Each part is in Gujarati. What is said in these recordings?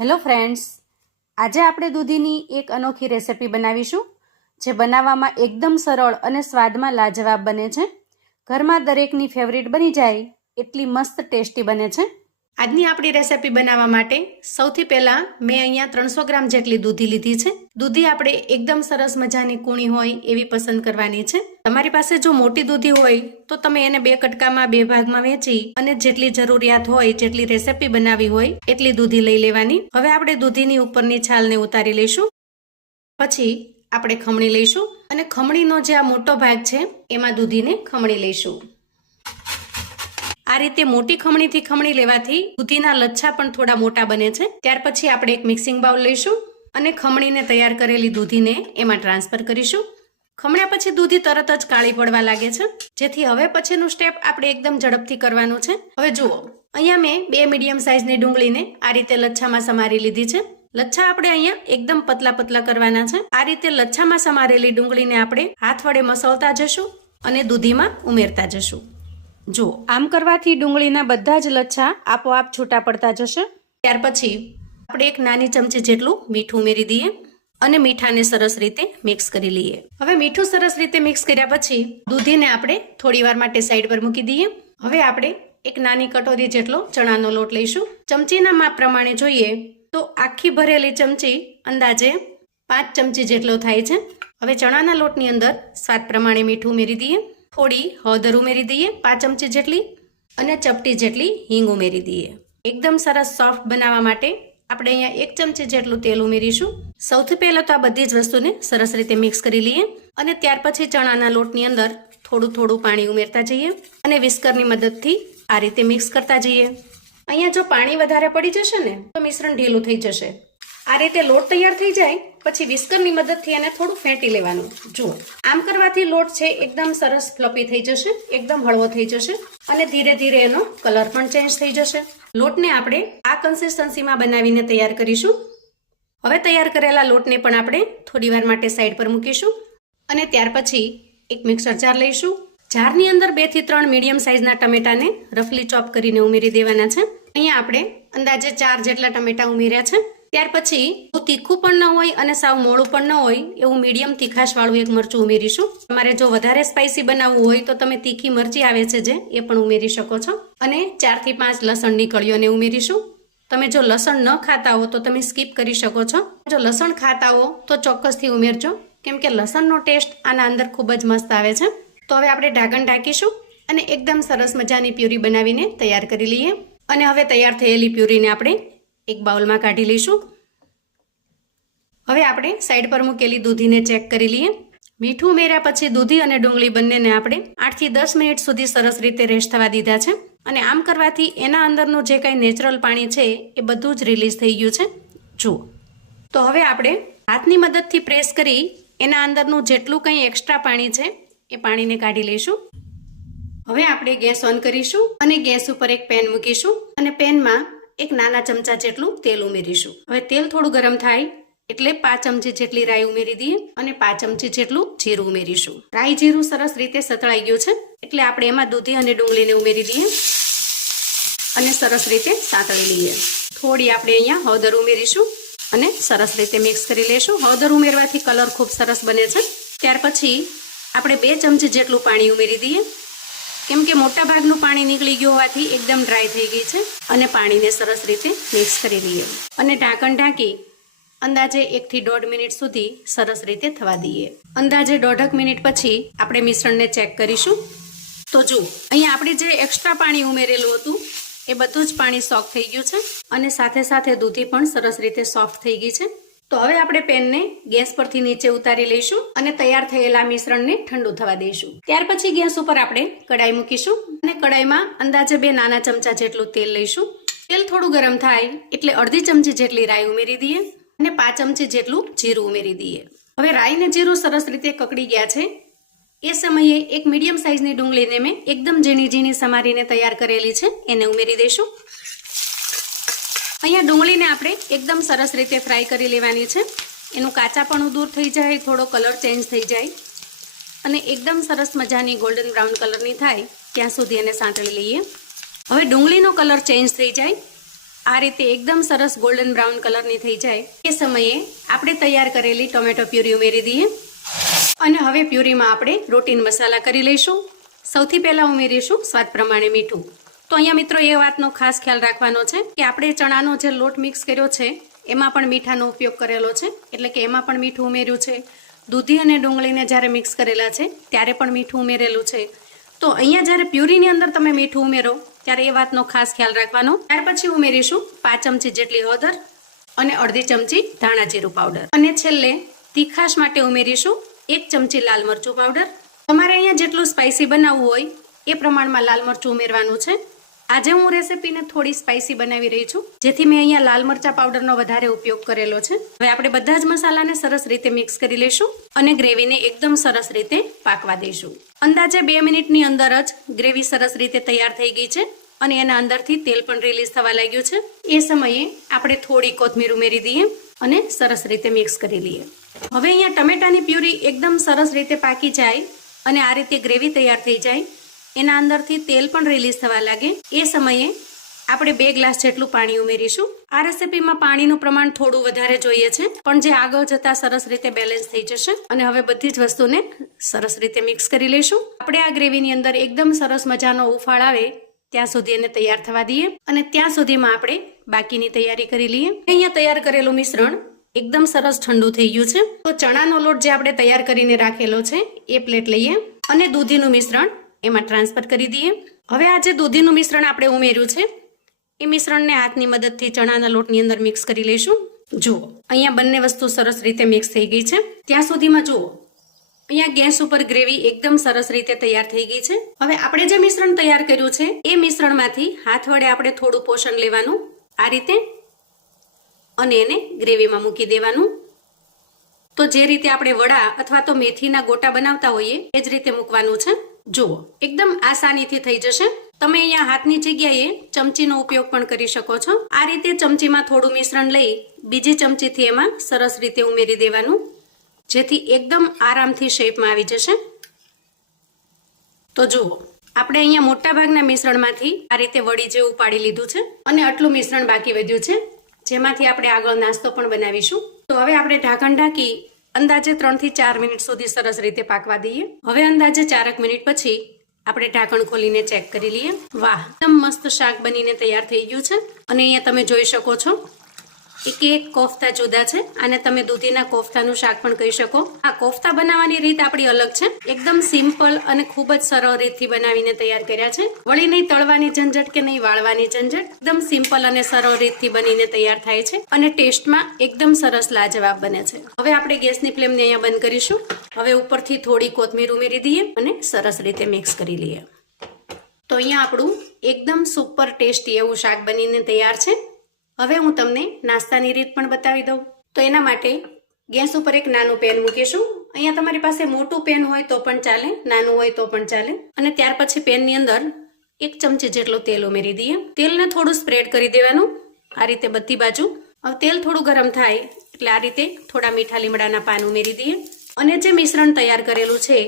હેલો ફ્રેન્ડ્સ, આજે આપણે દૂધીની એક અનોખી રેસિપી બનાવીશું જે બનાવવામાં એકદમ સરળ અને સ્વાદમાં લાજવાબ બને છે. ઘરમાં દરેકની ફેવરિટ બની જાય એટલી મસ્ત ટેસ્ટી બને છે. આજની આપણી રેસિપી બનાવવા માટે સૌથી પહેલાં મેં અહીંયા 300 ગ્રામ જેટલી દૂધી લીધી છે. દૂધી આપણે એકદમ સરસ મજાની કૂણી હોય એવી પસંદ કરવાની છે. તમારી પાસે જો મોટી દૂધી હોય તો તમે એને 2 કટકામાં 2 ભાગમાં વહેંચી અને જેટલી જરૂરિયાત હોય, જેટલી રેસિપી બનાવી હોય એટલી દૂધી લઈ લેવાની. હવે આપણે દૂધીની ઉપરની છાલને ઉતારી લઈશું. પછી આપણે ખમણી લઈશું અને ખમણીનો જે આ મોટો ભાગ છે એમાં દૂધીને ખમણી લઈશું. આ રીતે મોટી ખમણીથી ખમણી લેવાથી દૂધીના લચ્છા પણ થોડા મોટા બને છે. ત્યાર પછી આપણે એક મિક્સિંગ બાઉલ લઈશું અને ખમણીને તૈયાર કરેલી દૂધીને એમાં ટ્રાન્સફર કરીશું. ખમણ્યા પછી દૂધી તરત જ કાળી પડવા લાગે છે, જેથી હવે પછીનું સ્ટેપ આપણે એકદમ ઝડપથી કરવાનું છે. હવે જુઓ, અહીંયા મેં 2 મીડિયમ સાઇઝની ડુંગળીને આ રીતે લચ્છામાં સમારી લીધી છે. લચ્છા આપણે અહીંયા એકદમ પતલા પતલા કરવાના છે. આ રીતે લચ્છામાં સમારેલી ડુંગળીને આપણે હાથ વડે મસળતા જશું અને દૂધીમાં ઉમેરતા જશું. જો આમ કરવાથી ડુંગળીના બધા જ લચ્છા આપોઆપ છૂટા પડતા જશે. ત્યાર પછી આપણે એક નાની ચમચી જેટલું મીઠું ઉમેરી દઈએ અને મીઠાને સરસ રીતે મિક્સ કરી લઈએ. હવે મીઠું સરસ રીતે મિક્સ કર્યા પછી દૂધીને આપણે થોડી વાર માટે સાઈડ પર મૂકી દઈએ. હવે આપણે એક નાની કટોરી જેટલો ચણાનો લોટ લઈશું. ચમચીના માપ પ્રમાણે જોઈએ તો આખી ભરેલી ચમચી અંદાજે 5 ચમચી જેટલો થાય છે. હવે ચણાના લોટની અંદર સ્વાદ પ્રમાણે મીઠું ઉમેરી દઈએ, થોડી હળદર ઉમેરી દઈએ 5 ચમચી જેટલી અને ચપટી જેટલી હિંગ ઉમેરી દઈએ. એકદમ સરસ સોફ્ટ બનાવવા માટે આપણે અહીંયા 1 ચમચી જેટલું તેલ ઉમેરીશું. સૌથી પહેલાં તો આ બધી જ વસ્તુને સરસ રીતે મિક્સ કરી લઈએ અને ત્યાર પછી ચણાના લોટની અંદર થોડું થોડું પાણી ઉમેરતા જઈએ અને વિસ્કરની મદદથી આ રીતે મિક્સ કરતા જઈએ. અહીંયા જો પાણી વધારે પડી જશે ને તો મિશ્રણ ઢીલું થઈ જશે. આ રીતે લોટ તૈયાર થઈ જાય પછી વિસ્કરની મદદથી એને થોડું ફેંટી લેવાનું. જુઓ, આમ કરવાથી લોટ છે એકદમ સરસ ફ્લફી થઈ જશે, એકદમ હળવો થઈ જશે અને ધીરે ધીરે એનો કલર પણ ચેન્જ થઈ જશે. લોટને આપણે આ કન્સિસ્ટન્સીમાં બનાવીને તૈયાર કરીશું. હવે તૈયાર કરેલા લોટને પણ આપણે થોડી વાર માટે સાઈડ પર મૂકીશું અને ત્યાર પછી એક મિક્સર જાર લઈશું. જારની અંદર 2 થી 3 મીડિયમ સાઇઝના ટમેટાને રફલી ચોપ કરીને ઉમેરી દેવાના છે. અહીંયા આપણે અંદાજે 4 જેટલા ટમેટા ઉમેર્યા છે. ત્યાર પછી તીખું પણ ન હોય અને સાવ મોળું પણ ન હોય એવું મીડિયમ તીખાશ વાળું એક મરચું ઉમેરીશું. તમારે જો વધારે સ્પાઇસી બનાવવું હોય તો તમે તીખી મરચી આવે છે જે એ પણ ઉમેરી શકો છો. અને 4 થી 5 લસણની કળીઓને ઉમેરીશું. તમે જો લસણ ન ખાતા હો તો તમે સ્કીપ કરી શકો છો. જો લસણ ખાતા હો તો ચોક્કસથી ઉમેરજો, કેમ કે લસણનો ટેસ્ટ આના અંદર ખૂબ જ મસ્ત આવે છે. તો હવે આપણે ઢાંકણ ઢાંકીશું અને એકદમ સરસ મજાની પ્યુરી બનાવીને તૈયાર કરી લઈએ. અને હવે તૈયાર થયેલી પ્યુરીને આપણે એક બાઉલમાં કાઢી લઈશું. હવે આપણે સાઈડ પર મૂકેલી દૂધીને ચેક કરી લઈએ. મીઠું ઉમેર્યા પછી દૂધી અને ડુંગળી બંનેને આપણે 8 થી 10 મિનિટ સુધી સરસ રીતે રેસ્ટ થવા દીધા છે. અને આમ કરવાથી એના અંદરનું જે કાંઈ નેચરલ પાણી છે એ બધું જ રિલીઝ થઈ ગયું છે. જુઓ, તો હવે આપણે હાથની મદદથી પ્રેસ કરી એના અંદરનું જેટલું કંઈ એક્સ્ટ્રા પાણી છે એ પાણીને કાઢી લઈશું. હવે આપણે ગેસ ઓન કરીશું અને ગેસ ઉપર એક પેન મૂકીશું અને પેનમાં એક નાના ચમચા જેટલું તેલ ઉમેરીશું. હવે તેલ થોડું ગરમ થાય એટલે 5 ચમચી જેટલી રાઈ ઉમેરી દઈએ અને 5 ચમચી જેટલું જીરું ઉમેરીશું. રાઈ જીરું સરસ રીતે સતળાઈ ગયું છે એટલે આપણે એમાં દૂધી અને ડુંગળીને ઉમેરી દઈએ અને સરસ રીતે સાંતળી લઈએ. થોડી આપણે અહીંયા હળદર ઉમેરીશું અને સરસ રીતે મિક્સ કરી લેશું. હળદર ઉમેરવાથી કલર ખૂબ સરસ બને છે. ત્યાર પછી આપણે 2 ચમચી જેટલું પાણી ઉમેરી દઈએ, કેમ કે મોટા ભાગનું પાણી નીકળી ગયું હોવાથી એકદમ ડ્રાય થઈ ગઈ છે. અને પાણીને સરસ રીતે મિક્સ કરી લઈએ અને ઢાંકણ ઢાંકી અંદાજે 1 થી 1.5 મિનિટ સુધી સરસ રીતે થવા દઈએ. અંદાજે 1.5 મિનિટ પછી આપણે મિશ્રણને ચેક કરીશું. તો જુઓ, અહીંયા આપણે જે એક્સ્ટ્રા પાણી ઉમેરેલું હતું એ બધું જ પાણી સોક થઈ ગયું છે અને સાથે સાથે દૂધી પણ સરસ રીતે સોફ્ટ થઈ ગઈ છે. તો હવે આપણે પેનને ગેસ પરથી નીચે ઉતારી લઈશું અને તૈયાર થયેલા મિશ્રણને ઠંડુ થવા દઈશું. ત્યાર પછી ગેસ ઉપર આપણે કડાઈ મૂકીશું અને કડાઈમાં અંદાજે 2 નાના ચમચા જેટલું તેલ લઈશું. તેલ થોડું ગરમ થાય એટલે અડધી ચમચી જેટલી રાઈ ઉમેરી દઈએ અને 5 ચમચી જેટલું જીરું ઉમેરી દઈએ. હવે રાઈ ને જીરું સરસ રીતે કકડી ગયા છે એ સમયે એક મીડિયમ સાઇઝની ડુંગળીને મેં એકદમ ઝીણી ઝીણી સમારીને તૈયાર કરેલી છે એને ઉમેરી દઈશું. અહીંયા ડુંગળીને આપણે એકદમ સરસ રીતે ફ્રાય કરી લેવાની છે. એનું કાચાપણું દૂર થઈ જાય, થોડો કલર ચેન્જ થઈ જાય અને એકદમ સરસ મજાની ગોલ્ડન બ્રાઉન કલરની થાય ત્યાં સુધી એને સાંતળી લઈએ. હવે ડુંગળીનો કલર ચેન્જ થઈ જાય આ રીતે એકદમ સરસ ગોલ્ડન બ્રાઉન કલરની થઈ જાય એ સમયે આપણે તૈયાર કરેલી ટોમેટો પ્યુરી ઉમેરી દઈએ અને હવે પ્યુરીમાં આપણે રૂટીન મસાલા કરી લઈશું. સૌથી પહેલાં ઉમેરીશું સ્વાદ પ્રમાણે મીઠું. તો અહીંયા મિત્રો એ વાતનો ખાસ ખ્યાલ રાખવાનો છે કે આપણે ચણાનો જે લોટ મિક્સ કર્યો છે એમાં પણ મીઠાનો ઉપયોગ કરેલો છે, એટલે કે એમાં પણ મીઠું ઉમેર્યું છે. દૂધી અને ડુંગળીને જ્યારે મિક્સ કરેલા છે ત્યારે પણ મીઠું ઉમેરેલું છે. તો અહીંયા જ્યારે પ્યુરીની અંદર તમે મીઠું ઉમેરો ત્યારે એ વાતનો ખાસ ખ્યાલ રાખવાનો. ત્યાર પછી ઉમેરીશું 5 ચમચી જેટલી હળદર અને અડધી ચમચી ધાણા જીરું પાવડર અને છેલ્લે તીખાશ માટે ઉમેરીશું 1 ચમચી લાલ મરચું પાવડર. તમારે અહીંયા જેટલું સ્પાઇસી બનાવવું હોય એ પ્રમાણમાં લાલ મરચું ઉમેરવાનું છે. આજે હું રેસીપીને થોડી સ્પાઇસી બનાવી રહી છું, જેથી મેં અહીંયા લાલ મરચા પાવડરનો વધારે ઉપયોગ કરેલો છે. હવે આપણે બધા જ મસાલાને સરસ રીતે મિક્સ કરી લઈશું અને ગ્રેવીને એકદમ સરસ રીતે પાકવા દઈશું. અંદાજે 2 મિનિટની અંદર જ ગ્રેવી સરસ રીતે તૈયાર થઈ ગઈ છે અને એના અંદરથી તેલ પણ રિલીઝ થવા લાગ્યું છે. એ સમયે આપણે થોડી કોથમીર ઉમેરી દઈએ અને સરસ રીતે મિક્સ કરી લઈએ. હવે અહીંયા ટમેટાની પ્યુરી એકદમ સરસ રીતે પાકી જાય અને આ રીતે ગ્રેવી તૈયાર થઈ જાય, એના અંદરથી તેલ પણ રિલીઝ થવા લાગે એ સમયે આપણે 2 ગ્લાસ જેટલું પાણી ઉમેરીશું. આ રેસીપીમાં પાણીનું પ્રમાણ થોડું વધારે જોઈએ છે, પણ જે આગળ જતા સરસ રીતે બેલેન્સ થઈ જશે. અને હવે બધી જ વસ્તુને સરસ રીતે મિક્સ કરી લઈશું. આપણે આ ગ્રેવીની અંદર એકદમ સરસ મજાનો ઉફાળ આવે ત્યાં સુધી એને તૈયાર થવા દઈએ અને ત્યાં સુધીમાં આપણે બાકીની તૈયારી કરી લઈએ. અહીંયા તૈયાર કરેલું મિશ્રણ એકદમ સરસ ઠંડુ થઈ ગયું છે. તો ચણાનો લોટ જે આપણે તૈયાર કરીને રાખેલો છે એ પ્લેટ લઈએ અને દૂધીનું મિશ્રણ એમાં ટ્રાન્સફર કરી દઈએ. હવે આ જે દૂધીનું મિશ્રણ આપણે ઉમેર્યું છે એ મિશ્રણને હાથની મદદથી ચણાના લોટની અંદર મિક્સ કરી લઈશું. જુઓ અહીંયા બંને વસ્તુ સરસ રીતે મિક્સ થઈ ગઈ છે. ત્યાં સુધીમાં જુઓ અહીંયા ગેસ ઉપર ગ્રેવી એકદમ સરસ રીતે તૈયાર થઈ ગઈ છે. હવે આપણે જે મિશ્રણ તૈયાર કર્યું છે એ મિશ્રણમાંથી હાથ વડે આપણે થોડું પોષણ લેવાનું આ રીતે અને એને ગ્રેવીમાં મૂકી દેવાનું. તો જે રીતે આપણે વડા અથવા તો મેથીના ગોટા બનાવતા હોઈએ એ જ રીતે મૂકવાનું છે. જુઓ એકદમ આસાનીથી થઈ જશે. તમે અહીંયા હાથની જગ્યાએ ચમચીનો ઉપયોગ પણ કરી શકો છો. આ રીતે ચમચીમાં થોડું મિશ્રણ લઈ બીજી ચમચીથી એમાં સરસ રીતે ઉમેરી દેવાનું, જેથી એકદમ આરામથી શેપમાં આવી જશે. તો જુઓ આપણે અહીંયા મોટા ભાગના મિશ્રણમાંથી આ રીતે વડી જેવું પાડી લીધું છે અને આટલું મિશ્રણ બાકી વધ્યું છે, જેમાંથી આપણે આગળ નાસ્તો પણ બનાવીશું. તો હવે આપણે ઢાંકણ ઢાંકી અંદાજે 3 થી 4 મિનિટ સુધી સરસ રીતે પાકવા દઈએ. હવે અંદાજે 4 મિનિટ પછી આપણે ઢાંકણ ખોલીને ચેક કરી લઈએ. વાહ, એકદમ મસ્ત શાક બનીને તૈયાર થઈ ગયું છે. અને અહીંયા તમે જોઈ શકો છો એક કોફતા જુદા છે. આને તમે દૂધીના કોફતાનું શાક પણ કહી શકો. આ કોફતા બનાવવાની રીત આપણી અલગ છે. એકદમ સિમ્પલ અને ખૂબ જ સરળ રીતથી બનાવીને તૈયાર કર્યા છે. વળી નહીં તળવાની ઝંઝટ કે નહીં વાળવાની ઝંઝટ. એકદમ સિમ્પલ અને સરળ રીતથી બનીને તૈયાર થાય છે અને ટેસ્ટમાં એકદમ સરસ લાજવાબ બને છે. હવે આપણે ગેસની ફ્લેમને અહીંયા બંધ કરીશું. હવે ઉપરથી થોડી કોથમીર ઉમેરી દઈએ અને સરસ રીતે મિક્સ કરી લઈએ. તો અહીંયા આપણું એકદમ સુપર ટેસ્ટી એવું શાક બનીને તૈયાર છે. હવે હું તમને નાસ્તાની રીત પણ બતાવી દઉં. તો એના માટે ગેસ ઉપર એક નાનું પેન મૂકીશું. અહીંયા તમારી પાસે મોટું પેન હોય તો પણ ચાલે, નાનું હોય તો પણ ચાલે. અને ત્યાર પછી પેનની અંદર 1 ચમચી જેટલું તેલ ઉમેરી દઈએ. તેલને થોડું સ્પ્રેડ કરી દેવાનું આ રીતે બધી બાજુ. હવે તેલ થોડું ગરમ થાય એટલે આ રીતે થોડા મીઠા લીમડાના પાન ઉમેરી દઈએ અને જે મિશ્રણ તૈયાર કરેલું છે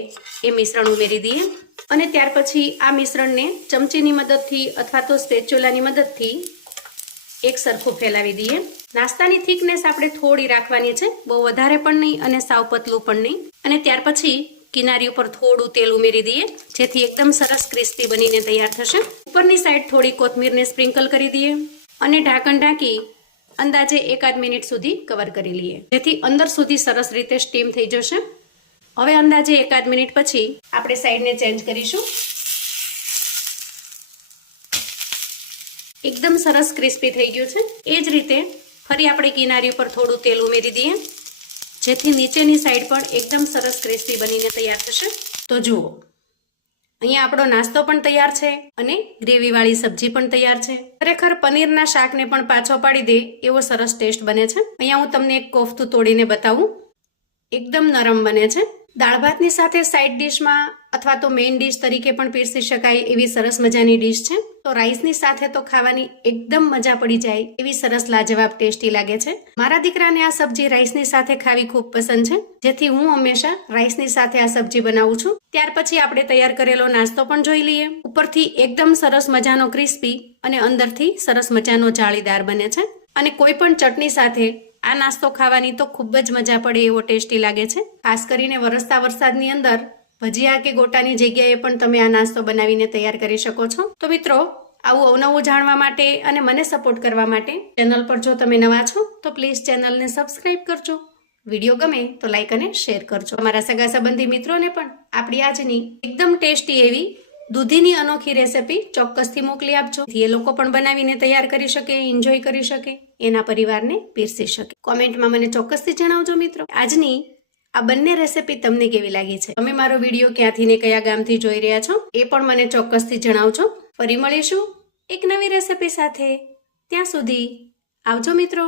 એ મિશ્રણ ઉમેરી દઈએ. અને ત્યાર પછી આ મિશ્રણને ચમચીની મદદથી અથવા તો સ્પેચ્યુલાની મદદથી એક સરખું ફેલાવી દઈએ. નાસ્તાની થિકનેસ આપણે થોડી રાખવાની છે, બહુ વધારે પણ નહીં અને સાવ પતલું પણ નહીં. અને ત્યાર પછી કિનારી ઉપર થોડું તેલ ઉમેરી દઈએ, જેથી એકદમ સરસ ક્રિસ્પી બનીને તૈયાર થશે. ઉપરની સાઈડ થોડી કોથમીરને સ્પ્રિંકલ કરી દઈએ અને ઢાંકણ ઢાંકી અંદાજે 1-8 મિનિટ સુધી કવર કરી લઈએ, જેથી અંદર સુધી સરસ રીતે સ્ટીમ થઈ જશે. હવે અંદાજે 1-8 મિનિટ પછી આપણે સાઈડને ચેન્જ કરીશું. એકદમ સરસ ક્રિસ્પી થઈ ગયું છે. એ જ રીતે ફરી આપણે કિનારી ઉપર થોડું તેલ ઉમેરી દઈએ, જેથી નીચેની સાઈડ પણ એકદમ સરસ ક્રિસ્પી બનીને તૈયાર થશે. તો જુઓ અહીંયા આપણો નાસ્તો પણ તૈયાર છે અને ગ્રેવીવાળી સબ્જી પણ તૈયાર છે. ખરેખર પનીરના શાકને પણ પાછો પાડી દે એવો સરસ ટેસ્ટ બને છે. અહીંયા હું તમને એક કોફતું તોડીને બતાવું. એકદમ નરમ બને છે. દાળ ભાતની સાથે સાઈડ ડિશમાં અથવા તો મેઇન ડિશ તરીકે પણ પીરસી શકાય એવી સરસ મજાની ડિશ છે. તો રાઈસની સાથે તો ખાવાની એકદમ મજા પડી જાય એવી સરસ લાજવાબ ટેસ્ટી લાગે છે. મારા દીકરાને આ સબ્જી રાઈસની સાથે ખાવી ખૂબ પસંદ છે, જેથી હું હંમેશા રાઈસની સાથે આ સબ્જી બનાવું છું. ત્યાર પછી આપણે તૈયાર કરેલો નાસ્તો પણ જોઈ લઈએ. ઉપરથી એકદમ સરસ મજાનો ક્રિસ્પી અને અંદરથી સરસ મજાનો જાળીદાર બને છે, અને કોઈ પણ ચટણી સાથે આ નાસ્તો ખાવાની તો ખૂબ જ મજા પડે એવો ટેસ્ટી લાગે છે. ખાસ કરીને વરસતા વરસાદની અંદર ભજીયા કે ગોટાની જગ્યાએ પણ તમે આ નાસ્તો બનાવીને તૈયાર કરી શકો છો. તો મિત્રો, આવું અવનવું જાણવા માટે અને મને સપોર્ટ કરવા માટે ચેનલ પર જો તમે નવા છો તો પ્લીઝ ચેનલને સબસ્ક્રાઇબ કરજો. વિડીયો ગમે તો લાઈક અને શેર કરજો. તમારા સગા સંબંધી મિત્રોને પણ આપણી આજની એકદમ ટેસ્ટી એવી દૂધીની અનોખી રેસીપી ચોક્કસથી મોકલી આપજો. એ લોકો પણ બનાવીને તૈયાર કરી શકે, એન્જોય કરી શકે, એના પરિવારને પીરસી શકે. કોમેન્ટમાં મને ચોક્કસથી જણાવજો મિત્રો, આજની આ બંને રેસીપી તમને કેવી લાગી છે. તમે મારો વિડીયો ક્યાંથી ને કયા ગામથી જોઈ રહ્યા છો એ પણ મને ચોક્કસથી જણાવજો. ફરી મળીશું એક નવી રેસીપી સાથે. ત્યાં સુધી આવજો મિત્રો.